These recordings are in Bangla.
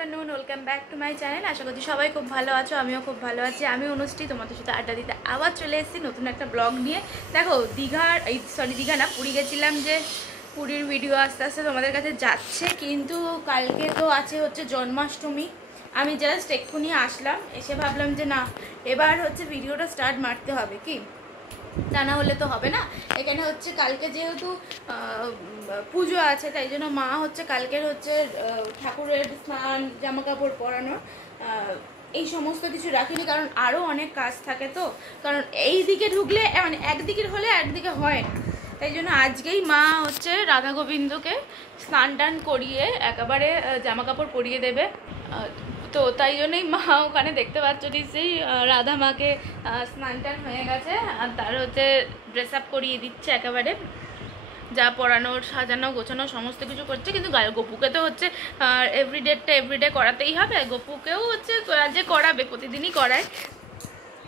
Afternoon welcome back to my channel. आशा करছি সবাই খুব ভালো আছো, আমিও খুব ভালো আছি। আমি অনুষ্ঠি তোমাদের সাথে আড্ডা দিতে আবার চলে এসেছি নতুন একটা ব্লগ নিয়ে। দেখো দীঘা না পুরী গেছিলাম, যে পুরীর ভিডিও আস্তে আস্তে তোমাদের কাছে যাচ্ছে, কিন্তু কালকে তো আছে হচ্ছে জন্মাষ্টমী। আমি জাস্ট এক্ষুনি আসলাম, এসে ভাবলাম যে না এবার হচ্ছে ভিডিওটা স্টার্ট মারতে হবে, কি তা না হলে তো হবে না। এখানে হচ্ছে কালকে যেহেতু পুজো আছে, তাই জন্য মা হচ্ছে কালকের হচ্ছে ঠাকুরের স্নান, জামা কাপড় পরানো এই সমস্ত কিছু রাখিনি, কারণ আরও অনেক কাজ থাকে। তো কারণ এই দিকে ঢুকলে মানে একদিকের হলে একদিকে হয় না, তাই জন্য আজকেই মা হচ্ছে রাধা গোবিন্দকে স্নান টান করিয়ে একেবারে জামা কাপড় পরিয়ে দেবে। তো তাই জন্যই মা ওখানে দেখতে পাচ্ছ নিশ্চয়ই রাধা মাকে স্নান টান হয়ে গেছে, আর তার হচ্ছে ড্রেস আপ করিয়ে দিচ্ছে, একেবারে যা পরানোর সাজানো গোছানো সমস্ত কিছু করছে। কিন্তু গপুকে তো হচ্ছে এভরিডে করাতেই হবে, গপুকেও হচ্ছে যে করাবে, প্রতিদিনই করায়।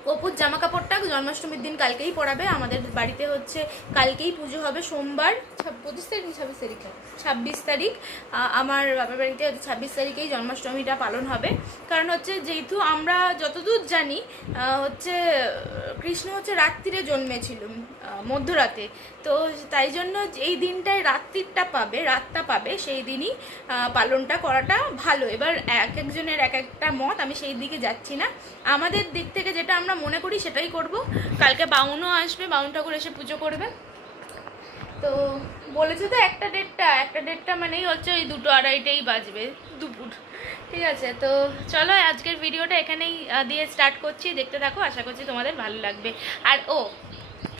গপুর জামা কাপড়টা জন্মাষ্টমীর দিন কালকেই পরাবে। আমাদের বাড়িতে হচ্ছে কালকেই পুজো হবে, সোমবার 26 তারিখ আমার বাবার বাড়িতে 26 তারিখেই জন্মাষ্টমীটা পালন হবে। কারণ হচ্ছে যেহেতু আমরা যতদূর জানি হচ্ছে কৃষ্ণ হচ্ছে রাত্রিরে জন্মেছিল, মধ্যরাতে, তো তাই জন্য এই দিনটায় রাতটা পাবে, সেই দিনই পালনটা করাটা ভালো। এবার এক একজনের এক একটা মত, আমি সেই দিকে যাচ্ছি না। আমাদের দিক থেকে যেটা আমরা মনে করি সেটাই করব। কালকে বাউনও আসবে, বাউন ঠাকুর এসে পুজো করবে। তো বলেছে তো একটা দেড়টা মানেই হচ্ছে ওই 2-2:30 বাজবে দুপুর, ঠিক আছে। তো চলো আজকের ভিডিওটা এখানেই দিয়ে স্টার্ট করছি, দেখতে থাকো, আশা করছি তোমাদের ভালো লাগবে। আর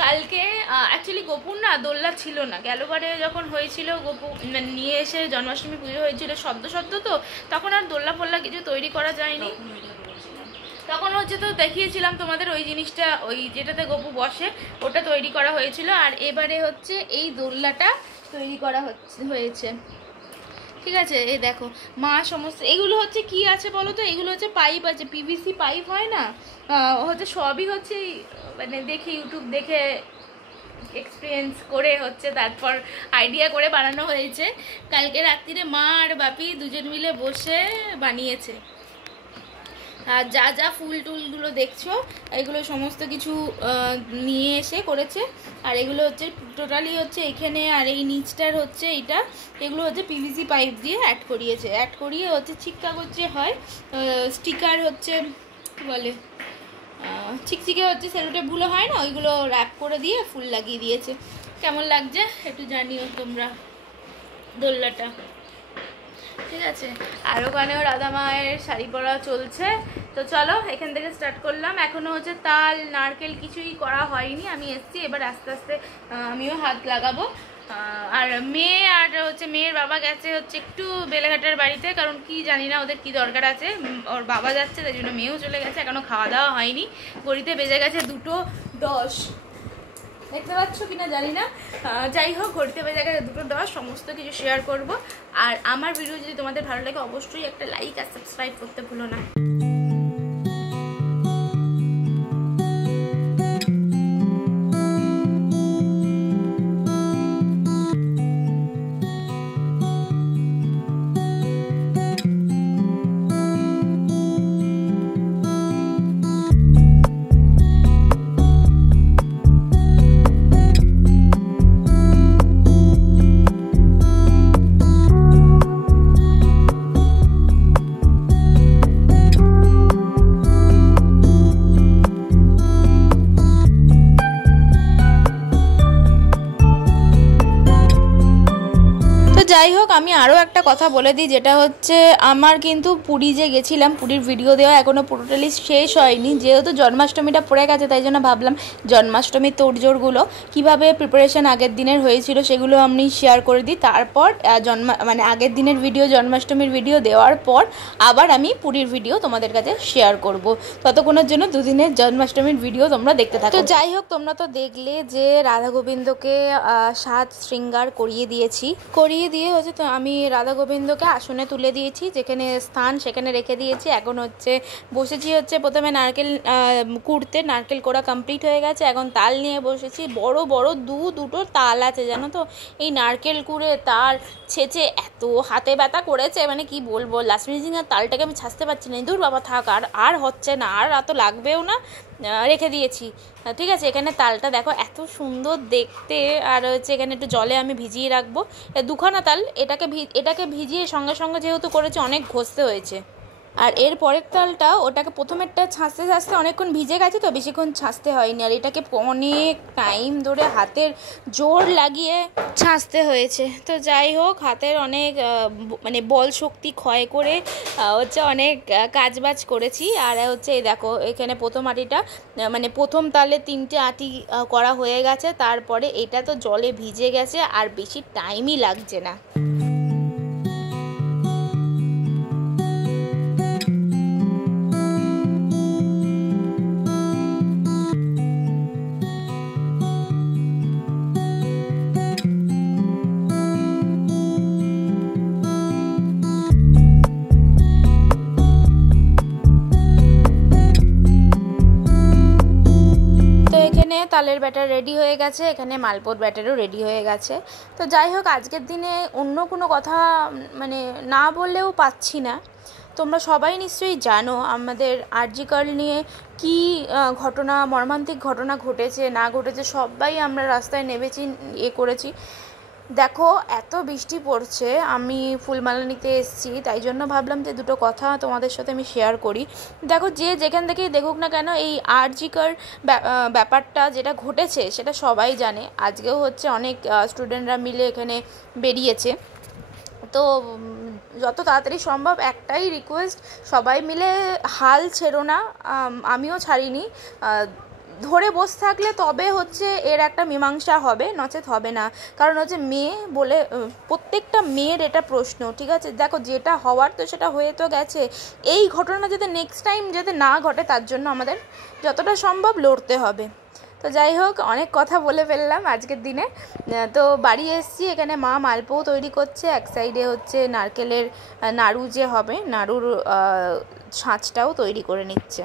কালকে অ্যাকচুয়ালি গপুর না দোলনা ছিল না, গেলবারে যখন হয়েছিল গপু নিয়ে এসে জন্মাষ্টমী পুজো হয়েছিল সদ্য তো, তখন আর দোলনা ফোল্লা কিছু তৈরি করা যায়নি। তখন হচ্ছে তো দেখিয়েছিলাম তোমাদের ওই জিনিসটা, ওই যেটাতে গপু বসে ওটা তৈরি করা হয়েছিল। আর এবারে হচ্ছে এই দোলনাটা তৈরি করা হয়েছে, ঠিক আছে। এই দেখো মা সমস্ত এগুলো হচ্ছে কি আছে বলো তো, এগুলো হচ্ছে পাইপ আছে, পিভিসি পাইপ হয় না, হচ্ছে সবই হচ্ছে মানে দেখে ইউটিউব দেখে এক্সপিরিয়েন্স করে হচ্ছে তারপর আইডিয়া করে বানানো হয়েছে। কালকে রাত্রিরে মা আর বাপি দুজন মিলে বসে বানিয়েছে। আর যা যা ফুল টুলগুলো দেখছো এগুলো সমস্ত কিছু নিয়ে এসে করেছে। আর এগুলো হচ্ছে টোটালি হচ্ছে এখানে, আর এই নিচটার হচ্ছে এগুলো হচ্ছে পিভিসি পাইপ দিয়ে অ্যাড করিয়ে হচ্ছে ঠিক কাগজ যে হয় স্টিকার হচ্ছে কী বলে চিকচিকে হচ্ছে সেলোটেপগুলো হয় না, ওইগুলো র্যাপ করে দিয়ে ফুল লাগিয়ে দিয়েছে। কেমন লাগছে একটু জানিও তোমরা দোলনাটা, ঠিক আছে। আর ওখানেও রাধা মায়ের শাড়ি পরা চলছে। তো চলো এখান থেকে স্টার্ট করলাম। এখনও হচ্ছে তাল নারকেল কিছুই করা হয়নি, আমি এসছি, এবার আস্তে আস্তে আমিও হাত লাগাবো। আর মেয়ের বাবা গেছে হচ্ছে একটু বেলেঘাটার বাড়িতে, কারণ কি জানি না ওদের কি দরকার আছে, ওর বাবা যাচ্ছে তাই জন্য মেয়েও চলে গেছে। এখনও খাওয়া দাওয়া হয়নি, ঘড়িতে বেজে গেছে 2:10, দেখতে পাচ্ছ কিনা জানি না। যাই হোক, ঘড়িতে বেজে গেছে 2:10, সমস্ত কিছু শেয়ার করব। আর আমার ভিডিও যদি তোমাদের ভালো লাগে অবশ্যই একটা লাইক আর সাবস্ক্রাইব করতে ভুলো না। যাই হোক, আমি আরও একটা কথা বলে দিই, যেটা হচ্ছে আমার কিন্তু পুরী যে গেছিলাম, পুরীর ভিডিও দেওয়া এখনও পুরোটালি শেষ হয়নি। যেহেতু জন্মাষ্টমীটা পড়ে গেছে তাই জন্য ভাবলাম জন্মাষ্টমীর তোড়জোড়গুলো কীভাবে প্রিপারেশান আগের দিনের হয়েছিল সেগুলো আমি শেয়ার করে দিই। তারপর আগের দিনের ভিডিও, জন্মাষ্টমীর ভিডিও দেওয়ার পর আবার আমি পুরীর ভিডিও তোমাদের কাছে শেয়ার করব। ততক্ষণের জন্য দুদিনের জন্মাষ্টমীর ভিডিও তোমরা দেখতে থাকো। তো যাই হোক, তোমরা তো দেখলে যে রাধা গোবিন্দকে সাজ শৃঙ্গার করিয়ে দিয়ে হচ্ছে তো আমি রাধা গোবিন্দকে আসনে তুলে দিয়েছি, যেখানে স্থান সেখানে রেখে দিয়েছি। এখন হচ্ছে বসেছি হচ্ছে প্রথমে নারকেল কুড়তে, নারকেল কোড়া কমপ্লিট হয়ে গেছে, এখন তাল নিয়ে বসেছি। বড় বড় দুটো তাল আছে জানো তো, এই নারকেল কুড়ে তাল ছেঁচে এত হাতে ব্যথা করেছে, মানে কি বলবো। লাস্ট ফিনিশিং আর তালটাকে আমি ছাঁচতে পারছি না, দূর বাবা থাক, আর হচ্ছে না, আর এত লাগবেও না, রেখে দিয়েছি। ঠিক আছে, এখানে তালটা দেখো এত সুন্দর দেখতে, আর হচ্ছে এখানে একটু জলে আমি ভিজিয়ে রাখবো। দুখানা তাল, এটাকে ভিজিয়ে সঙ্গে সঙ্গে যেহেতু করেছে অনেক ঘষতে হয়েছে। আর এর পরের তালটা, ওটাকে প্রথমেরটা ছাঁচতে ছাঁচতে অনেকক্ষণ ভিজে গেছে তো, বেশিক্ষণ ছাঁচতে হয়নি। আর এটাকে অনেক টাইম ধরে হাতের জোর লাগিয়ে ছাঁচতে হয়েছে। তো যাই হোক, হাতের অনেক মানে বল শক্তি ক্ষয় করে হচ্ছে অনেক কাজবাজ করেছি। আর হচ্ছে এই দেখো, এখানে প্রথম আটিটা মানে প্রথম তালে 3টে আটি করা হয়ে গেছে। তারপরে এটা তো জলে ভিজে গেছে, আর বেশি টাইমই লাগছে না। তালের ব্যাটার রেডি হয়ে গেছে, এখানে মালপোর ব্যাটারও রেডি হয়ে গেছে। তো যাই হোক, আজকের দিনে অন্য কোনো কথা মানে না বললেও পাচ্ছি না। তোমরা সবাই নিশ্চয়ই জানো আমাদের আরজি কার্ল নিয়ে কি ঘটনা, মর্মান্তিক ঘটনা ঘটেছে না ঘটেছে, সবাই আমরা রাস্তায় নেমেছি, করেছি। দেখো এত বৃষ্টি পড়ছে, আমি ফুলমালা নিতে এসেছি, তাই জন্য ভাবলাম যে দুটো কথা তোমাদের সাথে আমি শেয়ার করি। দেখো, যে যেখান থেকেই দেখুক না কেন, এই আরজিকার ব্যাপারটা যেটা ঘটেছে সেটা সবাই জানে। আজকেও হচ্ছে অনেক স্টুডেন্টরা মিলে এখানে বেরিয়েছে। তো যত তাড়াতাড়ি সম্ভব একটাই রিকোয়েস্ট, সবাই মিলে হাল ছেড়ো না, আমিও ছাড়িনি। ধরে বসে থাকলে তবে হচ্ছে এর একটা মীমাংসা হবে, নচেত হবে না। কারণ হচ্ছে মেয়ে বলে প্রত্যেকটা মেয়ের এটা প্রশ্ন, ঠিক আছে। দেখো, যেটা হওয়ার তো সেটা হয়ে তো গেছে, এই ঘটনা যাতে নেক্সট টাইম যাতে না ঘটে তার জন্য আমাদের যতটা সম্ভব লড়তে হবে। তো যাই হোক, অনেক কথা বলে ফেললাম আজকের দিনে। তো বাড়ি এসেছি, এখানে মা মালপোও তৈরি করছে, এক সাইডে হচ্ছে নারকেলের নাড়ু যে হবে, নাড়ুর ছাঁচটাও তৈরি করে নিচ্ছে।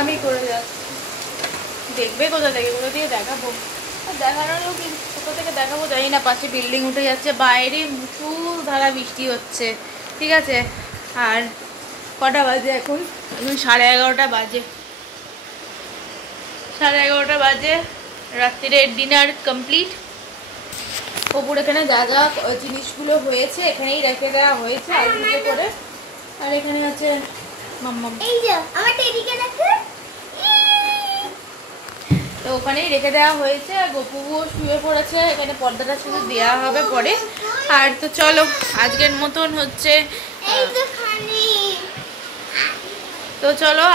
আমি করে যাচ্ছি, দেখবে কোথা থেকে, কোথা দিয়ে দেখাবো, দেখানো কি কোথা থেকে দেখাবো জানি না। পাশে বিল্ডিং উঠে যাচ্ছে, বাইরে মুষলধারা বৃষ্টি হচ্ছে, ঠিক আছে। আর কটা বাজে এখন? 11:30 বাজে, 11:30 বাজে। রাত্রিরের ডিনার কমপ্লিট। ওপর এখানে যা যা জিনিসগুলো হয়েছে এখানেই রেখে দেওয়া হয়েছে আলমারিতে করে। আর এখানে আছে মাম্মাম, এই যে আমার টেডিকে দেখো, তো ওখানেই রেখে দেওয়া হয়েছে। আর গপুও শুয়ে পড়েছে, এখানে পর্দাটা শুধু দেওয়া হবে পরে। আর তো চলো, আজকের মতন হচ্ছে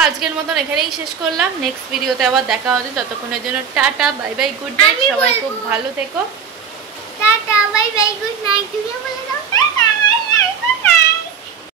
আজকের মতন এখানেই শেষ করলাম। নেক্সট ভিডিওতে আবার দেখা হবে, ততক্ষণের জন্য tata, bye bye, good night. সবাই খুব ভালো থেকো, tata, bye bye, good night.